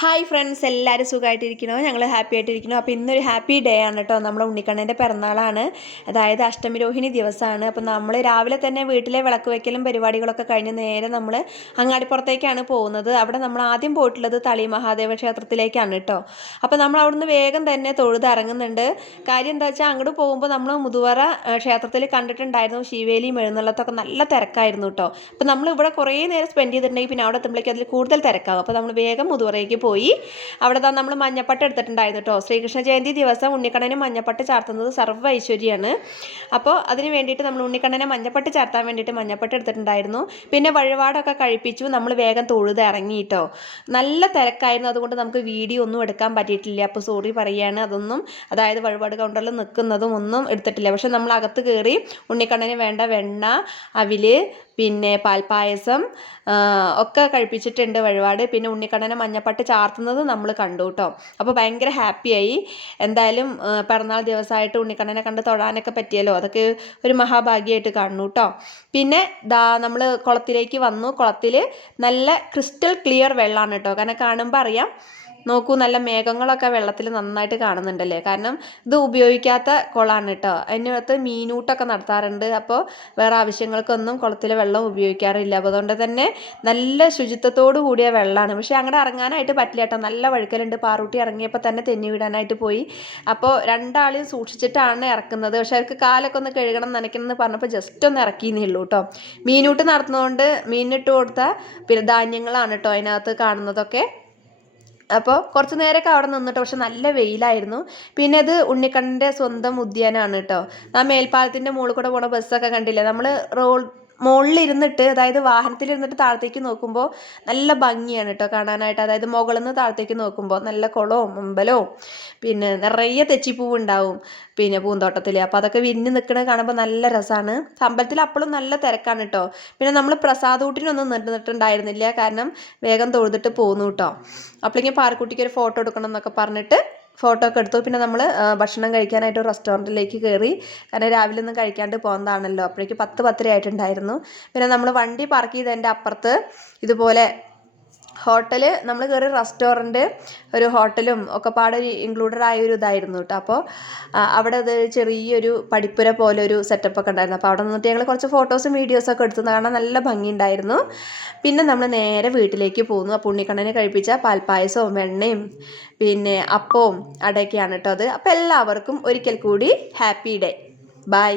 Hi friends എല്ലാവരും സുഖമായിട്ടിരിക്കണോ ഞങ്ങൾ happy ആയിട്ടിരിക്കണോ അപ്പോൾ ഇന്നൊരു ഹാപ്പി ഡേ ആണ് കേട്ടോ. നമ്മുടെ ഉണ്ണിക്കണ്ണന്റെ പിറന്നാളാണ്. അതായത് അഷ്ടമിരോഹിണി ദിവസമാണ്. അപ്പോൾ നമ്മൾ രാവിലെ തന്നെ വീട്ടിലെ വിളക്ക് വയ്ക്കലും പരിപാടികളൊക്കെ കഴിഞ്ഞ് നേരെ നമ്മൾ അങ്ങാടിപ്പുറത്തേക്കാണ് പോകുന്നത്. അവിടെ നമ്മൾ ആദ്യം പോയിട്ടുള്ളത് തളി മഹാദേവ ക്ഷേത്രത്തിലേക്കാണ് കേട്ടോ. അപ്പോൾ നമ്മൾ അവിടുന്ന് വേഗം തന്നെ തൊഴുത് ഇറങ്ങുന്നുണ്ട്. കാര്യം എന്താ വെച്ചാൽ അങ്ങോട്ട് പോകുമ്പോൾ നമ്മൾ മുതുവറ ക്ഷേത്രത്തിൽ കണ്ടിട്ടുണ്ടായിരുന്നു ശിവേലിയും എഴുന്നള്ളത്തൊക്കെ നല്ല തിരക്കായിരുന്നു കേട്ടോ. അപ്പോൾ നമ്മൾ ഇവിടെ കുറേ നേരം സ്പെൻഡ് ചെയ്തിട്ടുണ്ടെങ്കിൽ പിന്നെ അവിടെ എത്തുമ്പോഴേക്കും അതിൽ കൂടുതൽ തിരക്കാകും അപ്പോൾ നമ്മൾ വേഗം മുതുവറയ്ക്ക് പോയി. അവിടെ നമ്മൾ മഞ്ഞപ്പട്ട് എടുത്തിട്ടുണ്ടായിരുന്നു കേട്ടോ ശ്രീകൃഷ്ണ ജയന്തി ദിവസം ഉണ്ണിക്കണ്ണന് മഞ്ഞപ്പട്ട് ചാർത്തുന്നത് സർവ ഐശ്വര്യമാണ് അപ്പോൾ അതിന് വേണ്ടിയിട്ട് നമ്മൾ ഉണ്ണിക്കണ്ണനെ മഞ്ഞപ്പട്ട് ചാർത്താൻ വേണ്ടിയിട്ട് മഞ്ഞപ്പട്ട് എടുത്തിട്ടുണ്ടായിരുന്നു. പിന്നെ വഴിപാടൊക്കെ കഴിപ്പിച്ചു. നമ്മൾ വേഗം തൊഴുത് ഇറങ്ങി കേട്ടോ നല്ല തിരക്കായിരുന്നു. അതുകൊണ്ട് നമുക്ക് വീഡിയോ ഒന്നും എടുക്കാൻ പറ്റിയിട്ടില്ല. അപ്പോൾ സോറി പറയുകയാണ് അതൊന്നും അതായത് വഴിപാട് കൗണ്ടറിൽ നിൽക്കുന്നതും ഒന്നും എടുത്തിട്ടില്ല. പക്ഷെ നമ്മൾ അകത്ത് കയറി ഉണ്ണിക്കണ്ണന് വേണ്ട വെണ്ണ അവിൽ പിന്നെ പാൽപ്പായസം ഒക്കെ കഴിപ്പിച്ചിട്ടുണ്ട് വഴിപാട്. പിന്നെ ഉണ്ണിക്കണ്ണനെ മഞ്ഞപ്പട്ട് ചാർത്തുന്നത് നമ്മൾ കണ്ടു കേട്ടോ അപ്പോൾ ഭയങ്കര ഹാപ്പിയായി എന്തായാലും പിറന്നാൾ ദിവസമായിട്ട് ഉണ്ണിക്കണ്ണനെ കണ്ട് തൊഴാനൊക്കെ പറ്റിയല്ലോ. അതൊക്കെ ഒരു മഹാഭാഗ്യമായിട്ട് കാണുന്നു കേട്ടോ പിന്നെ ദാ നമ്മൾ കുളത്തിലേക്ക് വന്നു. കുളത്തിൽ നല്ല ക്രിസ്റ്റൽ ക്ലിയർ വെള്ളമാണ് കേട്ടോ കാരണം കാണുമ്പോൾ അറിയാം നോക്കൂ നല്ല മേഘങ്ങളൊക്കെ വെള്ളത്തിൽ നന്നായിട്ട് കാണുന്നുണ്ടല്ലേ? കാരണം ഇത് ഉപയോഗിക്കാത്ത കുളമാണ് കേട്ടോ. അതിനകത്ത് മീനൂട്ടൊക്കെ നടത്താറുണ്ട്. അപ്പോൾ വേറെ ആവശ്യങ്ങൾക്കൊന്നും കുളത്തിലെ വെള്ളം ഉപയോഗിക്കാറില്ല. അപ്പോൾ അതുകൊണ്ട് തന്നെ നല്ല ശുചിത്വത്തോടു കൂടിയ വെള്ളമാണ്. പക്ഷേ അങ്ങോട്ട് ഇറങ്ങാനായിട്ട് പറ്റില്ല കേട്ടോ. നല്ല വഴുക്കലുണ്ട്. പാറൂട്ടി ഇറങ്ങിയപ്പോൾ തന്നെ തെന്നി വിടാനായിട്ട് പോയി. അപ്പോൾ രണ്ടാളെയും സൂക്ഷിച്ചിട്ടാണ് ഇറക്കുന്നത്. പക്ഷേ അവർക്ക് കാലൊക്കെ ഒന്ന് കഴുകണം നനയ്ക്കണം എന്ന് പറഞ്ഞപ്പോൾ ജസ്റ്റ് ഒന്ന് ഇറക്കിയെന്നേ ഉള്ളൂ കേട്ടോ. മീനൂട്ട് നടത്തുന്നതുകൊണ്ട് മീനിട്ട് കൊടുത്ത പിന്നെ ധാന്യങ്ങളാണ് കേട്ടോ അതിനകത്ത് കാണുന്നതൊക്കെ. അപ്പോൾ കുറച്ച് നേരമൊക്കെ അവിടെ നിന്നിട്ട് പക്ഷെ നല്ല വെയിലായിരുന്നു. പിന്നെ അത് ഉണ്ണിക്കണ്ണന്റെ സ്വന്തം ഉദ്യാനമാണ് കേട്ടോ. ആ മേൽപ്പാലത്തിന്റെ മുകളിൽ കൂടെ പോണ ബസ്സൊക്കെ കണ്ടില്ലേ? നമ്മൾ റോഡ് മുകളിൽ ഇരുന്നിട്ട് അതായത് വാഹനത്തിൽ ഇരുന്നിട്ട് താഴത്തേക്ക് നോക്കുമ്പോൾ നല്ല ഭംഗിയാണ് കേട്ടോ കാണാനായിട്ട്. അതായത് മുകളിൽ നിന്ന് താഴത്തേക്ക് നോക്കുമ്പോൾ നല്ല കുളവും അമ്പലവും പിന്നെ നിറയെ തെച്ചിപ്പൂവ് ഉണ്ടാവും പിന്നെ പൂന്തോട്ടത്തിൽ അപ്പോൾ അതൊക്കെ വിരിഞ്ഞ് നിൽക്കുന്നത് കാണുമ്പോൾ നല്ല രസമാണ് അമ്പലത്തിൽ അപ്പോഴും നല്ല തിരക്കാണ് കേട്ടോ പിന്നെ നമ്മൾ പ്രസാദൂട്ടിനൊന്നും നിന്നിട്ടുണ്ടായിരുന്നില്ല. കാരണം വേഗം തൊഴുതിട്ട് പോന്നു കേട്ടോ അപ്പോഴേക്കും പാറക്കുട്ടിക്ക് ഒരു ഫോട്ടോ എടുക്കണം എന്നൊക്കെ പറഞ്ഞിട്ട് ഫോട്ടോ ഒക്കെ എടുത്തു. പിന്നെ നമ്മൾ ഭക്ഷണം കഴിക്കാനായിട്ട് റെസ്റ്റോറന്റിലേക്ക് കയറി. കാരണം രാവിലെ ഒന്നും കഴിക്കാണ്ട് പോകുന്നതാണല്ലോ അപ്പോഴേക്ക് പത്ത് പത്തര ആയിട്ടുണ്ടായിരുന്നു. പിന്നെ നമ്മൾ വണ്ടി പാർക്ക് ചെയ്തതിന്റെ അപ്പുറത്ത് ഇതുപോലെ ഹോട്ടൽ നമ്മൾ കയറി റെസ്റ്റോറന്റ് ഒരു ഹോട്ടലും ഒക്കെ പാടെ ഇൻക്ലൂഡഡ് ആയ ഒരു ഇതായിരുന്നു കേട്ടോ അപ്പോൾ അവിടെ അത് ചെറിയൊരു പഠിപ്പുര പോലെ ഒരു സെറ്റപ്പ് ഒക്കെ ഉണ്ടായിരുന്നു. അപ്പോൾ അവിടെ നിന്നിട്ട് ഞങ്ങൾ കുറച്ച് ഫോട്ടോസും വീഡിയോസൊക്കെ എടുത്തു. കാണാൻ നല്ല ഭംഗിയുണ്ടായിരുന്നു. പിന്നെ നമ്മൾ നേരെ വീട്ടിലേക്ക് പോകുന്നു അപ്പോൾ ഉണ്ണിക്കണ്ണനെ കഴിപ്പിച്ച പാൽപ്പായസവും വെണ്ണയും പിന്നെ അപ്പവും അടയൊക്കെയാണ് കേട്ടോ അത്. അപ്പോൾ എല്ലാവർക്കും ഒരിക്കൽ കൂടി ഹാപ്പി ഡേ ബൈ